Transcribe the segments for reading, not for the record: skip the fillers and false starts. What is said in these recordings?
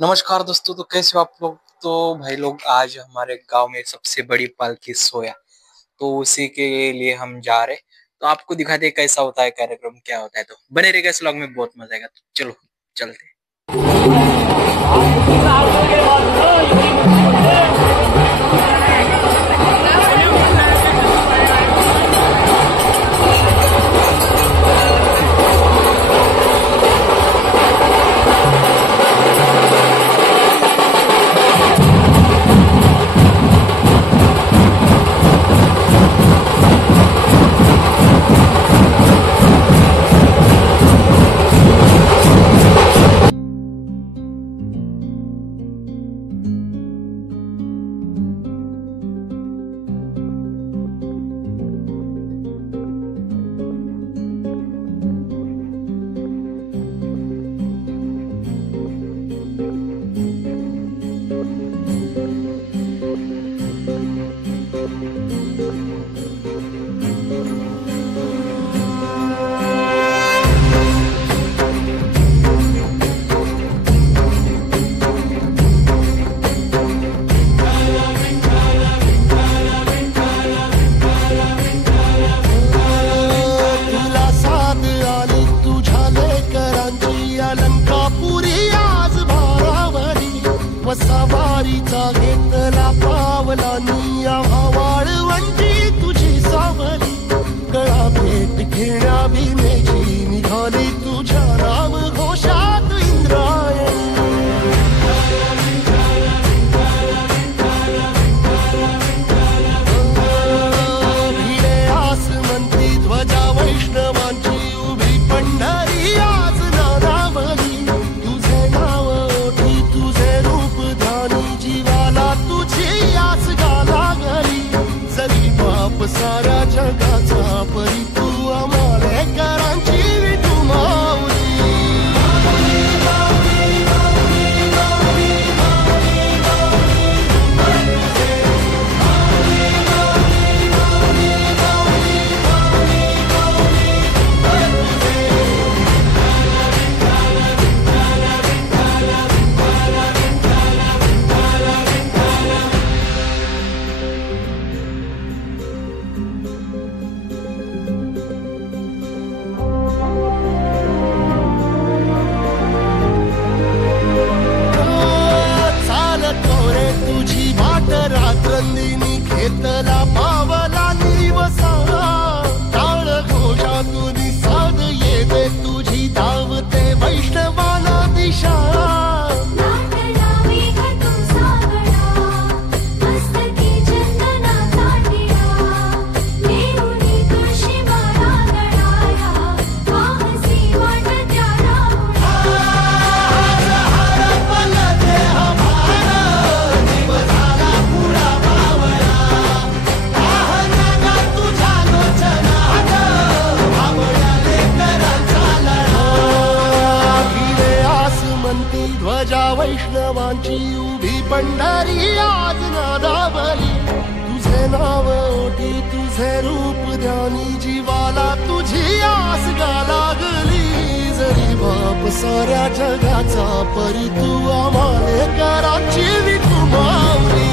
नमस्कार दोस्तों। तो कैसे हो आप लोग। तो भाई लोग, आज हमारे गांव में सबसे बड़ी पालकी सोया, तो उसी के लिए हम जा रहे। तो आपको दिखाते हैं कैसा होता है कार्यक्रम, क्या होता है। तो बने रहेगा इस व्लॉग में, बहुत मजा आएगा। तो चलो चलते हैं। सवारीचा घेतला पावला निया वाळवंटी तुझी सावली गळा भेट घेण्या भीमेची निघाली तुझ्या नाम घोषात इंद्रायणी भिडे आसमंती ध्वजा वैष्णवांची उभी पंढरी आज नानावली तुझे नाव ओठी तुझे रूप ध्यानी जीवाला तुझी आस गाला गली जरी बाप साऱ्या जगाचा परी तू आमालेकरांची विठू माऊली रात्रंदिनी घेतला पावला निवसा टाळ घोषातून साध येते तुझी धावते वैष्णवाला दिशा ध्वजा वैष्णवांची उभी पंढरी आज नादावली तुझे नाव ओठी तुझे रूप ध्यानी जीवाला तुझी आस गा लागली जरी बाप साऱ्या जगाचा परी तू आमालेकरांची विठू माऊली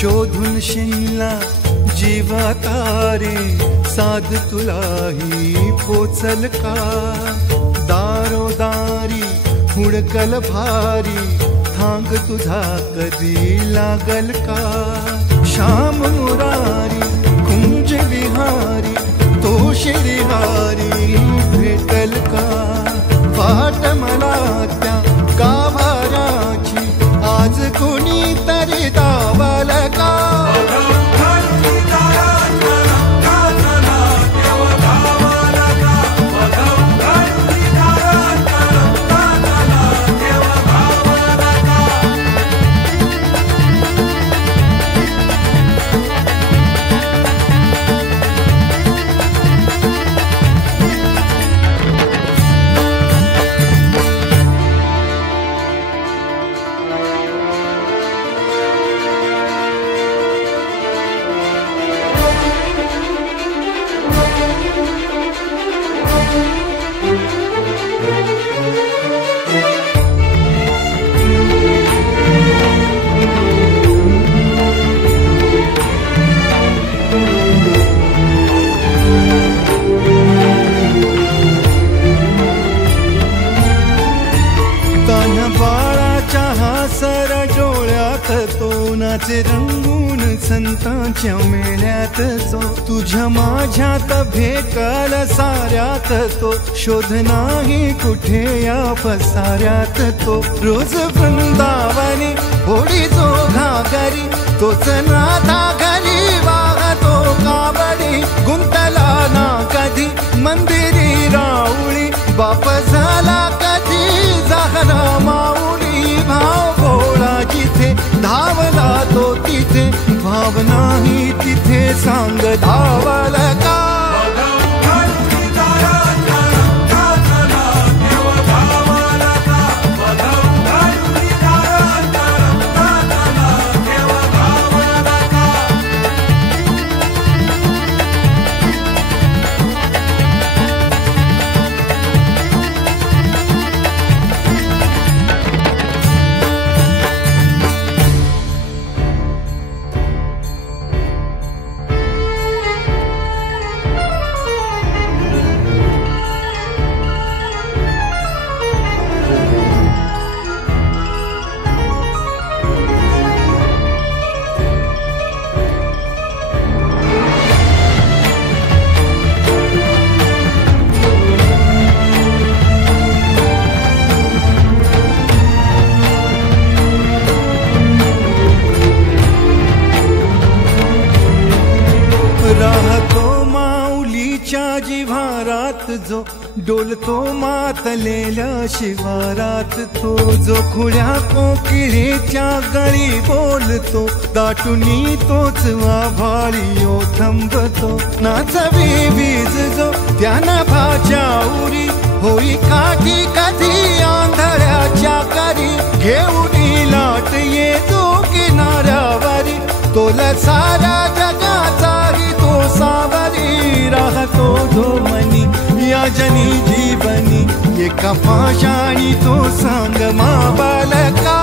शोधून शिनला जीवा तारे साध तुलाही पोचल का दारोदारी हुडकल भारी थांग तुझा कधी लागल का श्याम मुरारी कुंज विहारी तो श्रीहारी भेटल का वाट मला त्या गाभाराची आज कोणी तरी दावल का रंगून संतांच्या मेळ्यात जो तुझ्या माझ्यात भेकल साऱ्यात तो शोध नाही कुठे या पसाऱ्यात तो रोज वृंदावनी होडी जो घागरी तोच नाथा घरी वाहतो कावडी गुंतला ना कधी मंदिरी राऊळी बाप झाला कधी जाहरा माऊली भाव भोळा जिथे धावला तो तिथे भावना ही तिथे सांग धावल का जो डोलतो मातलेल्या शिवारात तो जो खुळ्या कोकिळेच्या गळी बोलतो दाटुनी तोच आभाळी ओ थंबतो नाचवी वीज जो त्यानं भाच्या उरी होई काठी कधी आंधळ्याच्या करी घेऊन लाट येतो किनाऱ्यावरी तोला सारा जगाचाही तो सावरी राहतो धोमनी या जनी जीवनी एका पाशाणी तो सांग मा बालका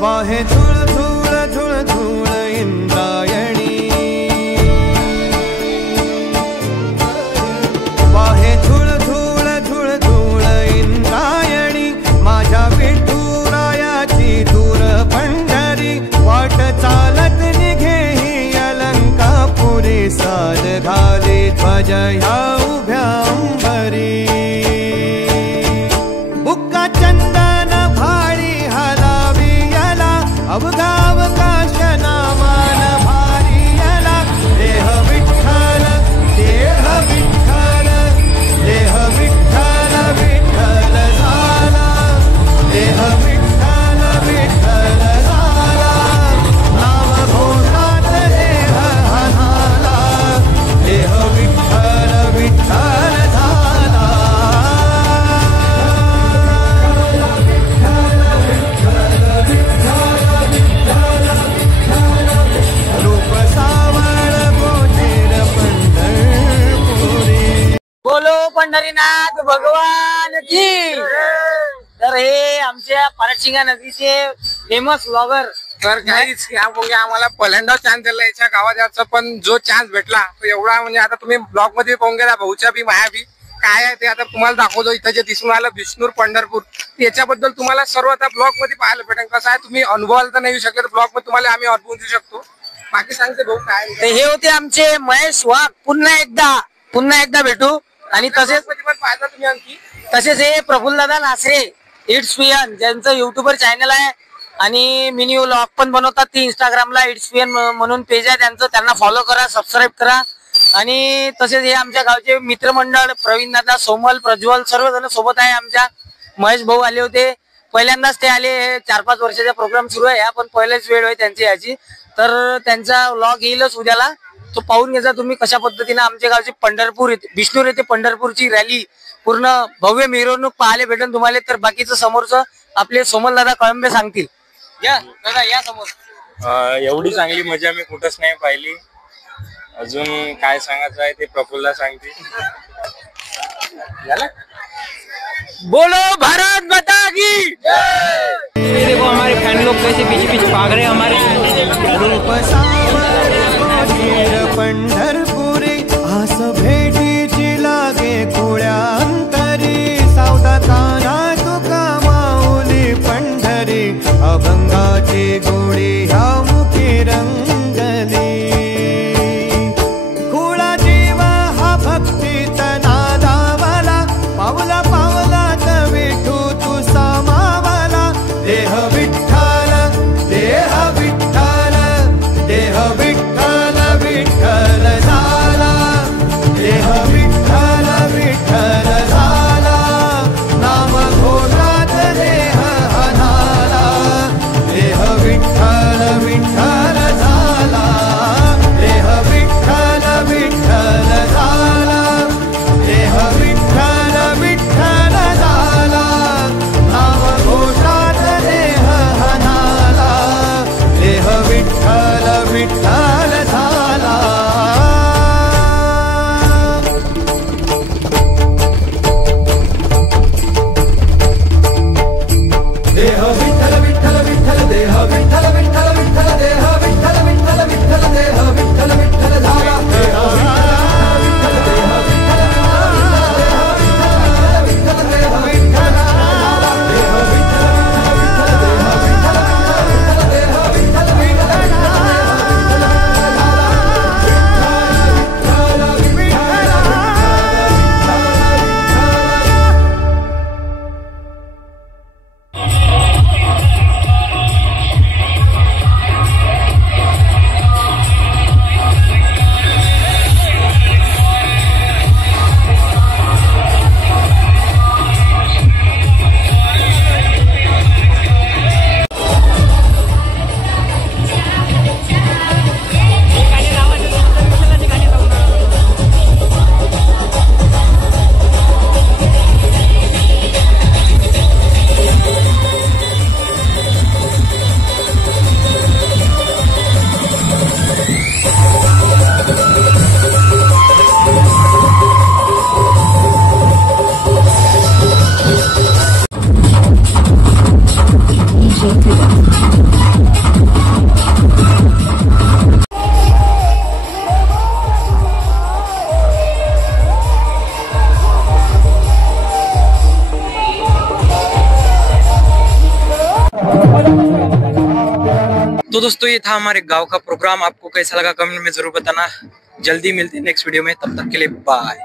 वाहे झुळ झुळ झुळ झुळ इंद्रायणी, वाहे झुळ झुळ झुळ झुळ इंद्रायणी, माझ्या विठुरायाची दूर पंढरी, वाट चालत निघे ही अलंकापुरी, साज घाली ध्वज ह्या उभ्या अंबरी, बुक्का चंदन भाळी हलावी याला, अवघा अवकाश नामान भारी याला, देह विठ्ठल देह विठ्ठल देह विठ्ठल विठ्ठल झाला, देह विठ्ठल विठ्ठल झाला, नाम घोषात देह हनाला, देह विठ्ठल विठ्ठल झाला, रूप सावळ बोधेर पंढरपुरी. बोलो पंढरीनाथ भगवान की. तर हे आमच्या पारडशिंगा नदीचे फेमस व्लॉगर. तर काहीच या बोगे आम्हाला पहिल्यांदा चान्स दिला याच्या गावात याचा, पण जो चान्स भेटला तो एवढा म्हणजे आता तुम्ही ब्लॉग मध्ये पाहून गेला, भाऊच्या बी माया बी काय आहे ते आता तुम्हाला दाखवतो. इथं जे दिसून आलं विष्णूर पंढरपूर, याच्याबद्दल तुम्हाला सर्व आता ब्लॉग मध्ये पाहायला भेटेल. कसं आहे तुम्ही अनुभवायला तर नाही येऊ शकले, तर ब्लॉग मध्ये तुम्हाला आम्ही अनुभवून देऊ शकतो. बाकी सांगते भाऊ काय. तर हे होते आमचे महेश वाघ. पुन्हा एकदा भेटू. आणि तसेच पण पाहिजे तुम्ही आणखी तसेच हे प्रफुल्लदादा नासरे इट्स पियन, ज्यांचं युट्यूबर चॅनल आहे आणि मिनी व्लॉग पण बनवतात. ती इंस्टाग्रामला इट्स पियन म्हणून पेज आहे त्यांचं, त्यांना फॉलो करा, सबस्क्राईब करा. आणि तसेच हे आमच्या गावचे मित्रमंडळ प्रवीण दादा, सोमल, प्रज्वल सर्वजण सोबत आहे. आमच्या महेश भाऊ आले होते, पहिल्यांदाच ते आले. 4-5 वर्षाचा प्रोग्राम सुरू आहे, पण पहिलेच वेळ आहे त्यांची याची. तर त्यांचा व्लॉग येईलच उद्याला, तो पाहून घ्यायचा तुम्ही कशा पद्धतीने आमच्या गावची पंढरपूर येथे विष्णूर येथे पंढरपूरची रॅली पूर्ण भव्य मिरवणूक पाहायला भेटेल तुम्हाला. तर बाकीचं समोरचं आपले सोमल दादा कळंबे सांगतील. या दादा या समोर. एवढी चांगली मजा मी कुठंच नाही पाहिली. अजून काय सांगायचं आहे ते प्रफुल्ला सांगते. बोलो भारत माता की जय. देखो हमारे फैन लोग कैसे पीछे पीछे भाग रहे हैं हमारे. रूप सावळ बोधेर पंढरपुरी, आस भेटीची लागे खुळ्या अंतरी, सावता काना तुका माऊली पंढरी, अभंगाची गोडी ह्या मुखी रंगली, खुळा जीव हा भक्तीत नादावला, पावला पावलात विठू तू सामावला, देह विठ्ठल देह विठ्ठल देह विठ्ठल विठ्ठल झाला, देह विठ्ठल विठ्ठल झाला, नाम घोषात देह हनाला, देह विठ्ठल विठ्ठल झाला, देह विठ्ठल विठ्ठल झाला, देह विठ्ठल विठ्ठल झाला, नाम घोषात देह हनाला, देह विठ्ठल विठ्ठल झाला. देह विठ्ठल विठ्ठल विठ्ठल देह विठ्ठल विठ्ठल विठ्ठल देह विठ्ठल विठ्ठल विठ्ठल देह विठ्ठल विठ्ठल झाला, देह विठ्ठल देह विठ्ठल विठ्ठल देह विठ्ठल झाला, देह विठ्ठल देह विठ्ठल देह विठ्ठल विठ्ठल DJ तो दोस्तों ये था हमारे गांव का प्रोग्राम। आपको कैसा लगा कमेंट में जरूर बताना। जल्दी मिलते हैं नेक्स्ट वीडियो में, तब तक के लिए बाय।